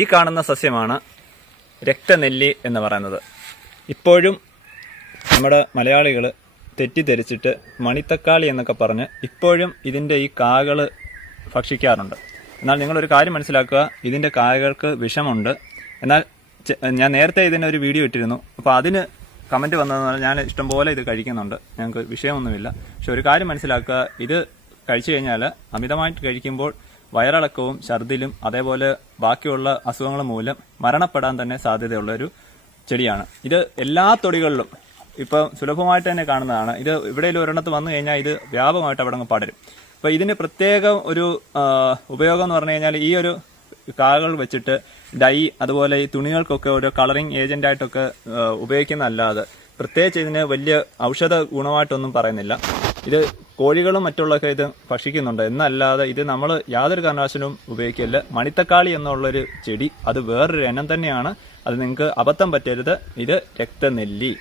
ഈ കാണുന്ന സസ്യമാണ് രക്തനെല്ലി എന്ന് പറയുന്നത്. ഇപ്പോഴും നമ്മുടെ മലയാളികൾ തെറ്റിദ്ധരിച്ചിട്ട് മണിത്തക്കാളി എന്നൊക്കെ പറഞ്ഞ് ഇപ്പോഴും ഇതിൻ്റെ ഈ കായകൾ ഭക്ഷിക്കാറുണ്ട്. എന്നാൽ നിങ്ങളൊരു കാര്യം മനസ്സിലാക്കുക, ഇതിൻ്റെ കായകൾക്ക് വിഷമുണ്ട്. എന്നാൽ ഞാൻ നേരത്തെ ഇതിനൊരു വീഡിയോ ഇട്ടിരുന്നു. അപ്പോൾ അതിന് കമൻറ്റ് വന്നതെന്ന് പറഞ്ഞാൽ ഞാൻ ഇഷ്ടംപോലെ ഇത് കഴിക്കുന്നുണ്ട്, ഞങ്ങൾക്ക് വിഷയമൊന്നുമില്ല. പക്ഷെ ഒരു കാര്യം മനസ്സിലാക്കുക, ഇത് കഴിച്ചു കഴിഞ്ഞാൽ അമിതമായിട്ട് കഴിക്കുമ്പോൾ വയറിളക്കവും ഛർദിലും അതേപോലെ ബാക്കിയുള്ള അസുഖങ്ങൾ മൂലം മരണപ്പെടാൻ തന്നെ സാധ്യതയുള്ള ഒരു ചെടിയാണ്. ഇത് എല്ലാ തൊടികളിലും ഇപ്പം സുലഭമായിട്ട് തന്നെ കാണുന്നതാണ്. ഇത് എവിടെയെങ്കിലും ഒരെണ്ണത്ത് വന്നു കഴിഞ്ഞാൽ ഇത് വ്യാപകമായിട്ട് അവിടെ അങ്ങ് പടരും. അപ്പോൾ ഇതിന് പ്രത്യേകം ഒരു ഉപയോഗം എന്ന് പറഞ്ഞു കഴിഞ്ഞാൽ ഈ ഒരു കായകൾ വെച്ചിട്ട് ഡൈ അതുപോലെ ഈ തുണികൾക്കൊക്കെ ഒരു കളറിങ് ഏജന്റായിട്ടൊക്കെ ഉപയോഗിക്കുന്നതല്ലാതെ പ്രത്യേകിച്ച് ഇതിന് വലിയ ഔഷധ ഗുണമായിട്ടൊന്നും പറയുന്നില്ല. ഇത് കോഴികളും മറ്റുള്ളതൊക്കെ ഇത് ഭക്ഷിക്കുന്നുണ്ട്. എന്നല്ലാതെ ഇത് നമ്മൾ യാതൊരു കാരണവശാലും ഉപയോഗിക്കില്ല. മണിത്തക്കാളി എന്നുള്ളൊരു ചെടി അത് വേറൊരു ഇനം തന്നെയാണ്. അത് നിങ്ങൾക്ക് അബദ്ധം പറ്റരുത്. ഇത് രക്തനെല്ലി.